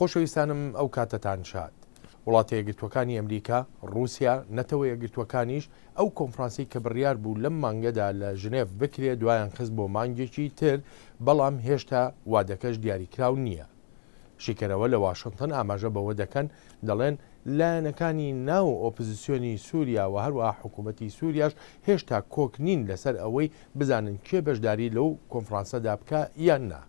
خۆشەویستانم ئەو کاتتان شاد. وڵاتە یەکگرتوەکانی ئەمریکا، رووسیا، نەتەوە یەکگرتوەکانیش ئەو کۆنفرانسی کە بڕیار بوو لەم مانگەدا لە ژنێڤ بکرێت دوایان خست بۆ مانگێکی تر، بەڵام هێشتا وادەکەش دیاریکراو نییە. شیکەرەوە لە واشنگتن ئاماژە بەوە دەکەن، دەڵێن لایەنەکانی ناو ئۆپۆزیسیۆنی سووریا و هەروەها حکوومەتی سووریاش هێشتا کۆک نین لەسەر ئەوەی بزانن کێ بەشداری لەو کۆنفرانسەدا بکە یان نا.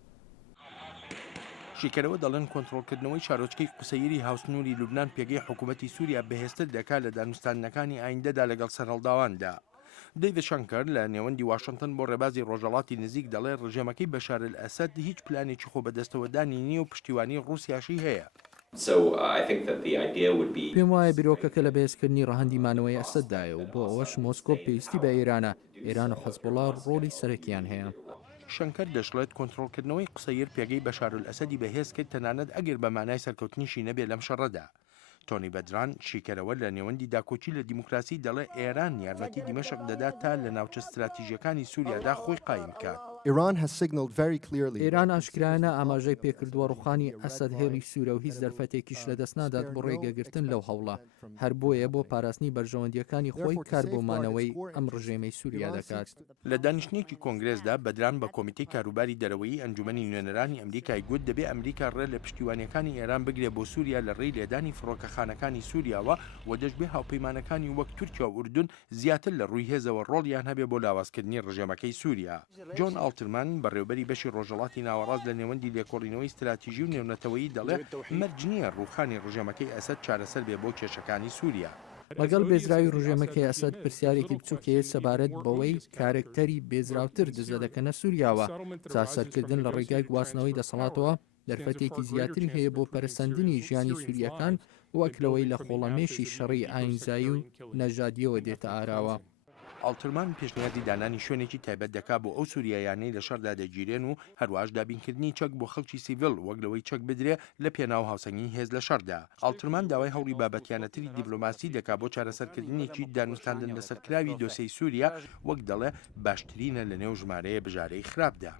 شیکەرەوە دەڵێن کۆنتڕۆڵکردنەوەی چارۆچکەی قسەیری هاوسنووری لوبنان پێگەی حکوومەتی سووریا بەهێزتر دەکات لە دانوستانەکانی ئایندەدا لەگەڵ سەرهەڵداواندا. دەیڤید شانکەر لە نێوەندی واشنگتن بۆ ڕێبازی ڕۆژهەڵاتی نزیک دەڵێ ڕژێمەکەی بەشار ئەسەد هیچ پلانێکی خۆ بەدەستەوەدانی نییە و پشتیوانی ڕووسیاشی هەیە. پێم وایە بیرۆکەکە لە بەهێزکردنی ڕەهەندیمانەوەی ئەسەددایە و بۆ ئەوەش مۆسکۆ پێویستی بە ئێرانە. ئێران و حەزبوڵا ڕۆڵی سەرەکیان هەیە. شەنکەر دەشڵێت کۆنتڕۆڵکردنەوەی قسەیر پێگەی بەشار ئەسەدی بەهێز کرد، تەنانەت ئەگەر بە مانای سەرکەوتنیشی نەبێت لەم شەڕەدا. تۆنی بەدران شیکەرەوە لە نێوەندی داکۆچی لە دیموکراسی دەڵێ ئێران یارمەتی دیمەشق دەدات تا لە ناوچە استراتیژیەکانی سووریادا خۆی قایم بکات. ئێران ئاشکرایانە ئاماژەی پێکردووە ڕوخانی ئەسەد هێڵی سوورە و هیچ دەرفەتێکیش لەدەست نادات بۆ ڕێگەگرتن لەو هەوڵە. هەر بۆیە بۆ پاراستنی بەرژەوەندیەکانی خۆی کار بۆ مانەوەی ئەم ڕژێمەی سووریا دەکات. لە دانیشتنێکی کۆنگرێسدا بەدران بە کۆمیتەی کاروباری دەرەوەی ئەنجومەنی نوێنەرانی ئەمریکای گوت دەبێت ئەمریکا ڕێ لە پشتیوانیەکانی ئێران بگرێ بۆ سووریا لە ڕێی لێدانی فڕۆکەخانەکانی سووریاوە و دەشبێ هاوپەیمانەکانی وەک تورکیا و ئوردون زیاتر لە ڕووی هێزەوە ڕۆڵیان هەبێ بۆ لاوازکردنی ڕژێمەکەی سووریا. جۆن ئالترمان بەڕێوەبەری بەشی ڕۆژهەڵاتی ناوەڕاست لە نێوەندی لێکۆڵینەوەی استراتیژی و نێونەتەوەیی دەڵێ مەرج نییە ڕوخانی ڕژێمەکەی ئەسەد چارەسەر بێ بۆ کێشەکانی سووریا. لەگەڵ بێزراوی ڕژێمەکەی ئەسەد پرسیارێکی بچووکەیە سەبارەت بەوەی کارکتەری بێزراوتر دزە دەکەنە سووریاوە. چاسەرکردن لە ڕێگای گواستنەوەی دەسەڵاتەوە دەرفەتێکی زیاتری هەیە بۆ پەرسەندنی ژیانی سووریەکان وەک لەوەی لە خۆڵەمێشی شەڕی ئاینزایی و نەژادیەوە دێتە ئاراوە. ئالترمان پێشنیازی دانانی شوێنێکی تایبەت دەکات بۆ ئەو سووریایانەی لە شەردا دەگیرێن و هەروەش دابینکردنی چەک بۆ خەڵکی سیڤیل وەک لەوەی چەک بدرێ لە پێناو هاوسەنگی هێز لە شەردا. ئالترمان داوای هەوڵی بابەتیانەتری دیپلۆماسی دەکات بۆ چارەسەرکردنیکی دانوستاندن لەسەرکراوی دۆسەی سووریا وەک دەڵێ باشترینە لە نێو ژمارەیە بژارەی خراپدا.